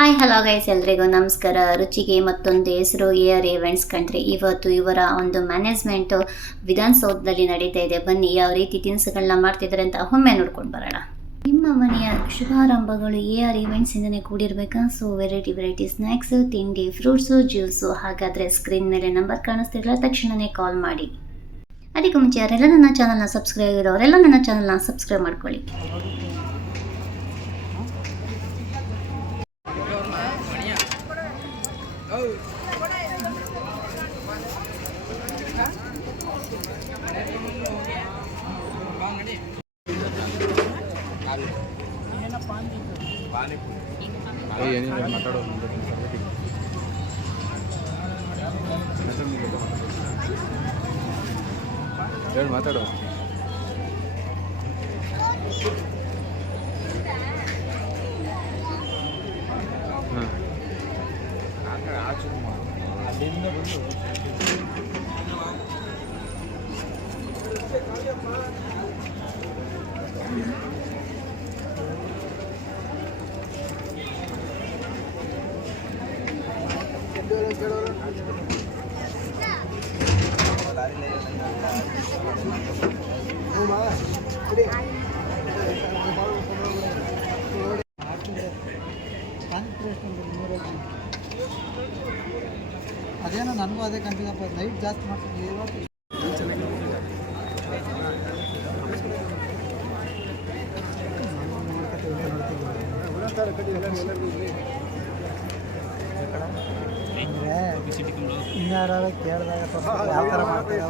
Hi hello guys, ಎಲ್ರಿಗೂ ನಮಸ್ಕಾರ. ರುಚಿಗೆ ಮತ್ತೊಂದು ಹೆಸರು AR ಈವೆಂಟ್ಸ್ ಕಂಟ್ರಿ. ಇವತ್ತು ಇವರ ಒಂದು ಮ್ಯಾನೇಜ್ಮೆಂಟು ವಿಧಾನಸೌಧದಲ್ಲಿ ನಡೀತಾ ಇದೆ. ಬನ್ನಿ ಯಾವ ರೀತಿ ತಿನಿಸುಗಳನ್ನ ಮಾಡ್ತಿದ್ದಾರೆ ಅಂತ ಒಮ್ಮೆ ನೋಡ್ಕೊಂಡು ಬರೋಣ. ನಿಮ್ಮ ಮನೆಯ ಶುಭಾರಂಭಗಳು AR ಈವೆಂಟ್ಸ್ ಇಂದನೇ ಕೂಡಿರಬೇಕಾ? ಸೊ ವೆರೈಟಿ ಸ್ನ್ಯಾಕ್ಸ್, ತಿಂಡಿ, ಫ್ರೂಟ್ಸು, ಜ್ಯೂಸು. ಹಾಗಾದರೆ ಸ್ಕ್ರೀನ್ ಮೇಲೆ ನಂಬರ್ ಕಾಣಿಸ್ತಿರಲ್ಲ, ತಕ್ಷಣವೇ ಕಾಲ್ ಮಾಡಿ. ಅದಕ್ಕೂ ಮುಂಚೆ ಯಾರೆಲ್ಲ ನನ್ನ ಚಾನಲ್ನ ಸಬ್ಸ್ಕ್ರೈಬ್ ಇರೋರೆಲ್ಲ ನನ್ನ ಚಾನಲ್ನ ಸಬ್ಸ್ಕ್ರೈಬ್ ಮಾಡ್ಕೊಳ್ಳಿ. ಮಾತಾಡೋ ಅದೇನೋ ನನಗೂ ಅದೇ ಕನ್ಫ್ಯೂಸ್ ನೈಟ್ ಜಾಸ್ತಿ ಮಾಡ್ತೀನಿ. ಇನ್ಯಾರ ಕೇಳಿದಾಗ ಯಾವ ಥರ ಮಾಡ್ತಾರೆ.